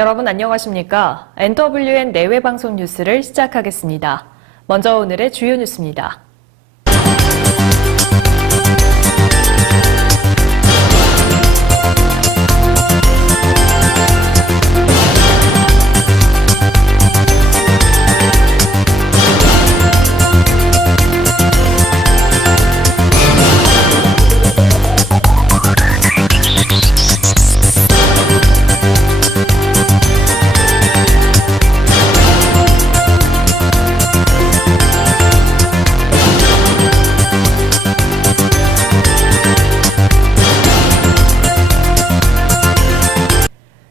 여러분 안녕하십니까? NWN 내외 방송 뉴스를 시작하겠습니다. 먼저 오늘의 주요 뉴스입니다.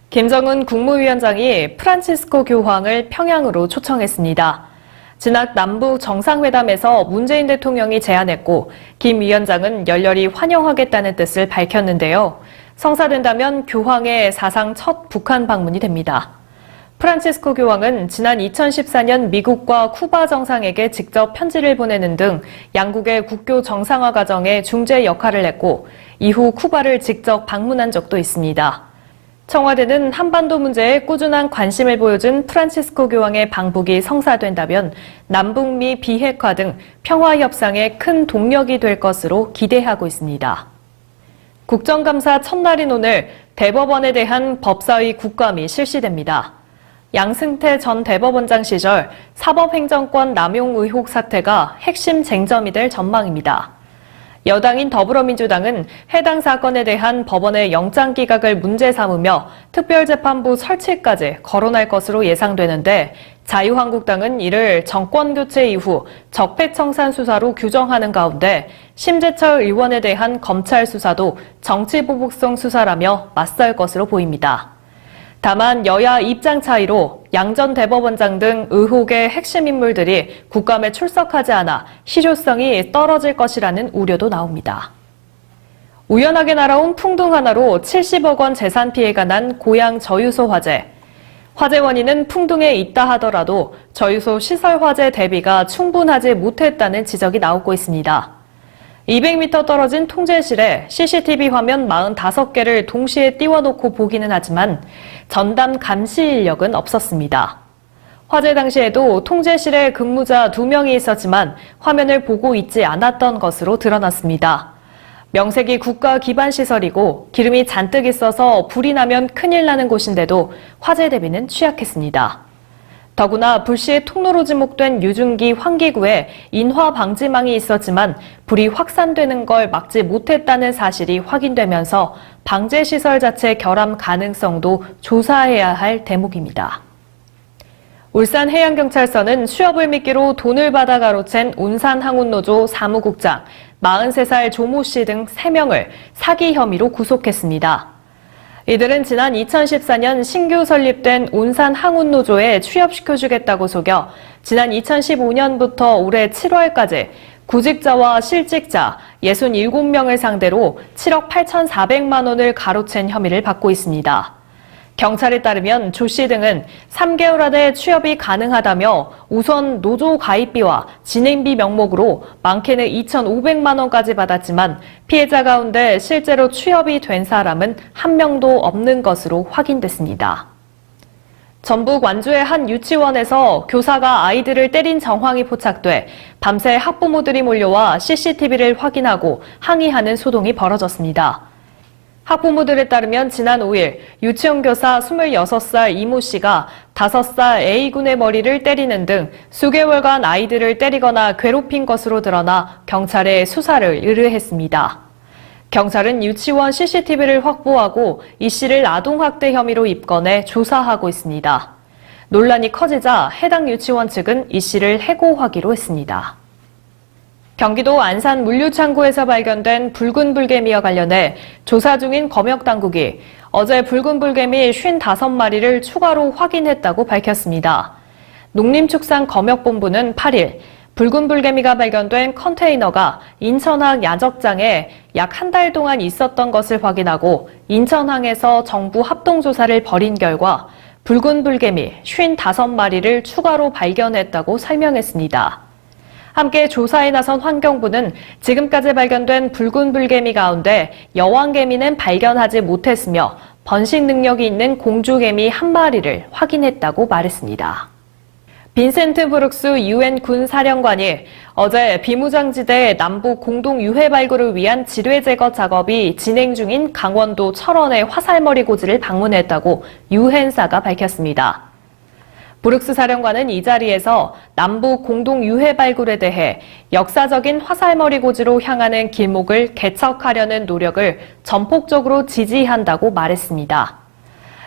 김정은 국무위원장이 프란치스코 교황을 평양으로 초청했습니다. 지난 남북 정상회담에서 문재인 대통령이 제안했고 김 위원장은 열렬히 환영하겠다는 뜻을 밝혔는데요. 성사된다면 교황의 사상 첫 북한 방문이 됩니다. 프란치스코 교황은 지난 2014년 미국과 쿠바 정상에게 직접 편지를 보내는 등 양국의 국교 정상화 과정에 중재 역할을 했고 이후 쿠바를 직접 방문한 적도 있습니다. 청와대는 한반도 문제에 꾸준한 관심을 보여준 프란치스코 교황의 방북이 성사된다면 남북미 비핵화 등 평화 협상에 큰 동력이 될 것으로 기대하고 있습니다. 국정감사 첫날인 오늘 대법원에 대한 법사위 국감이 실시됩니다. 양승태 전 대법원장 시절 사법행정권 남용 의혹 사태가 핵심 쟁점이 될 전망입니다. 여당인 더불어민주당은 해당 사건에 대한 법원의 영장 기각을 문제 삼으며 특별재판부 설치까지 거론할 것으로 예상되는데 자유한국당은 이를 정권교체 이후 적폐청산 수사로 규정하는 가운데 심재철 의원에 대한 검찰 수사도 정치보복성 수사라며 맞설 것으로 보입니다. 다만 여야 입장 차이로 양 전 대법원장 등 의혹의 핵심 인물들이 국감에 출석하지 않아 실효성이 떨어질 것이라는 우려도 나옵니다. 우연하게 날아온 풍등 하나로 70억 원 재산 피해가 난 고양 저유소 화재. 화재 원인은 풍등에 있다 하더라도 저유소 시설 화재 대비가 충분하지 못했다는 지적이 나오고 있습니다. 200m 떨어진 통제실에 CCTV 화면 45개를 동시에 띄워놓고 보기는 하지만 전담 감시 인력은 없었습니다. 화재 당시에도 통제실에 근무자 2명이 있었지만 화면을 보고 있지 않았던 것으로 드러났습니다. 명색이 국가 기반 시설이고 기름이 잔뜩 있어서 불이 나면 큰일 나는 곳인데도 화재 대비는 취약했습니다. 더구나 불시에 통로로 지목된 유증기 환기구에 인화 방지망이 있었지만 불이 확산되는 걸 막지 못했다는 사실이 확인되면서 방제시설 자체 결함 가능성도 조사해야 할 대목입니다. 울산해양경찰서는 취업을 미끼로 돈을 받아 가로챈 운산항운노조 사무국장 43살 조모 씨 등 3명을 사기 혐의로 구속했습니다. 이들은 지난 2014년 신규 설립된 운산항운노조에 취업시켜주겠다고 속여 지난 2015년부터 올해 7월까지 구직자와 실직자 67명을 상대로 7억 8,400만 원을 가로챈 혐의를 받고 있습니다. 경찰에 따르면 조 씨 등은 3개월 안에 취업이 가능하다며 우선 노조 가입비와 진행비 명목으로 많게는 2,500만 원까지 받았지만 피해자 가운데 실제로 취업이 된 사람은 한 명도 없는 것으로 확인됐습니다. 전북 완주의 한 유치원에서 교사가 아이들을 때린 정황이 포착돼 밤새 학부모들이 몰려와 CCTV를 확인하고 항의하는 소동이 벌어졌습니다. 학부모들에 따르면 지난 5일 유치원 교사 26살 이모 씨가 5살 A군의 머리를 때리는 등 수개월간 아이들을 때리거나 괴롭힌 것으로 드러나 경찰에 수사를 의뢰했습니다. 경찰은 유치원 CCTV를 확보하고 이 씨를 아동학대 혐의로 입건해 조사하고 있습니다. 논란이 커지자 해당 유치원 측은 이 씨를 해고하기로 했습니다. 경기도 안산 물류창고에서 발견된 붉은 불개미와 관련해 조사 중인 검역당국이 어제 붉은 불개미 55마리를 추가로 확인했다고 밝혔습니다. 농림축산검역본부는 8일 붉은 불개미가 발견된 컨테이너가 인천항 야적장에 약 한 달 동안 있었던 것을 확인하고 인천항에서 정부 합동조사를 벌인 결과 붉은 불개미 55마리를 추가로 발견했다고 설명했습니다. 함께 조사에 나선 환경부는 지금까지 발견된 붉은 불개미 가운데 여왕개미는 발견하지 못했으며 번식 능력이 있는 공주개미 한 마리를 확인했다고 말했습니다. 빈센트 브룩스 유엔 군사령관이 어제 비무장지대 남북 공동 유해 발굴을 위한 지뢰 제거 작업이 진행 중인 강원도 철원의 화살머리 고지를 방문했다고 유엔사가 밝혔습니다. 브룩스 사령관은 이 자리에서 남북 공동 유해 발굴에 대해 역사적인 화살머리 고지로 향하는 길목을 개척하려는 노력을 전폭적으로 지지한다고 말했습니다.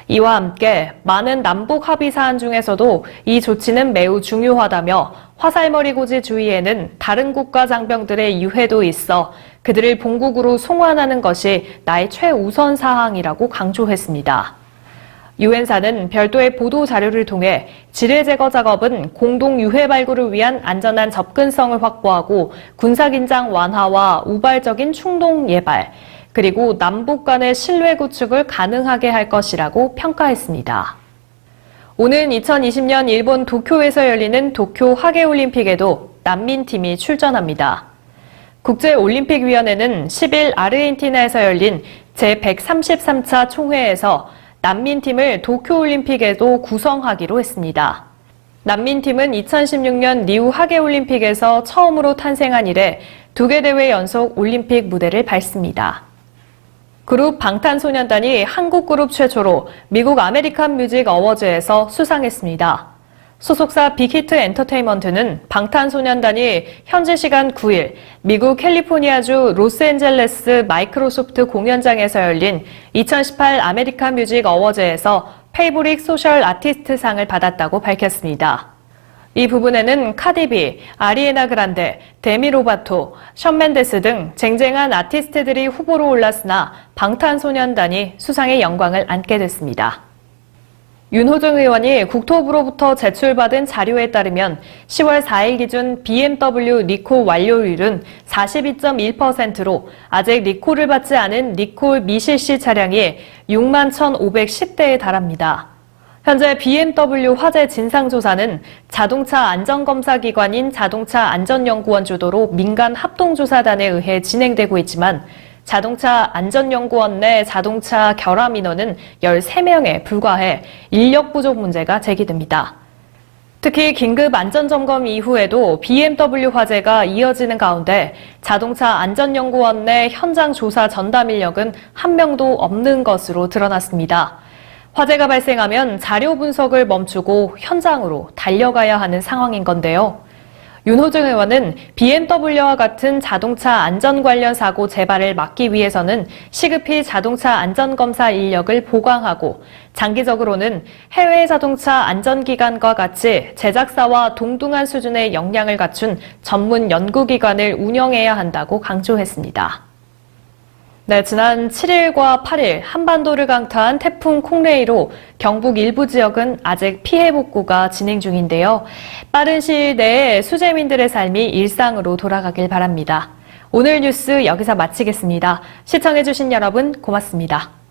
이와 함께 많은 남북 합의 사안 중에서도 이 조치는 매우 중요하다며 화살머리 고지 주위에는 다른 국가 장병들의 유해도 있어 그들을 본국으로 송환하는 것이 나의 최우선 사항이라고 강조했습니다. 유엔사는 별도의 보도 자료를 통해 지뢰 제거 작업은 공동 유해 발굴을 위한 안전한 접근성을 확보하고 군사긴장 완화와 우발적인 충동 예발, 그리고 남북 간의 신뢰 구축을 가능하게 할 것이라고 평가했습니다. 오는 2020년 일본 도쿄에서 열리는 도쿄 하계올림픽에도 난민팀이 출전합니다. 국제올림픽위원회는 10일 아르헨티나에서 열린 제133차 총회에서 난민팀을 도쿄올림픽에도 구성하기로 했습니다. 난민팀은 2016년 리우 하계올림픽에서 처음으로 탄생한 이래 2개 대회 연속 올림픽 무대를 밟습니다. 그룹 방탄소년단이 한국 그룹 최초로 미국 아메리칸 뮤직 어워즈에서 수상했습니다. 소속사 빅히트 엔터테인먼트는 방탄소년단이 현지 시간 9일 미국 캘리포니아주 로스앤젤레스 마이크로소프트 공연장에서 열린 2018 아메리칸 뮤직 어워즈에서 페이보릿 소셜 아티스트 상을 받았다고 밝혔습니다. 이 부분에는 카디비, 아리에나 그란데, 데미 로바토, 션 맨데스 등 쟁쟁한 아티스트들이 후보로 올랐으나 방탄소년단이 수상의 영광을 안게 됐습니다. 윤호중 의원이 국토부로부터 제출받은 자료에 따르면 10월 4일 기준 BMW 리콜 완료율은 42.1%로 아직 리콜을 받지 않은 리콜 미실시 차량이 6만 1,510대에 달합니다. 현재 BMW 화재 진상조사는 자동차 안전검사기관인 자동차 안전연구원 주도로 민간 합동조사단에 의해 진행되고 있지만 자동차 안전연구원 내 자동차 결함 인원은 13명에 불과해 인력 부족 문제가 제기됩니다. 특히 긴급 안전점검 이후에도 BMW 화재가 이어지는 가운데 자동차 안전연구원 내 현장 조사 전담 인력은 한 명도 없는 것으로 드러났습니다. 화재가 발생하면 자료 분석을 멈추고 현장으로 달려가야 하는 상황인 건데요. 윤호중 의원은 BMW와 같은 자동차 안전 관련 사고 재발을 막기 위해서는 시급히 자동차 안전검사 인력을 보강하고 장기적으로는 해외 자동차 안전기관과 같이 제작사와 동등한 수준의 역량을 갖춘 전문 연구기관을 운영해야 한다고 강조했습니다. 네, 지난 7일과 8일 한반도를 강타한 태풍 콩레이로 경북 일부 지역은 아직 피해 복구가 진행 중인데요. 빠른 시일 내에 수재민들의 삶이 일상으로 돌아가길 바랍니다. 오늘 뉴스 여기서 마치겠습니다. 시청해주신 여러분 고맙습니다.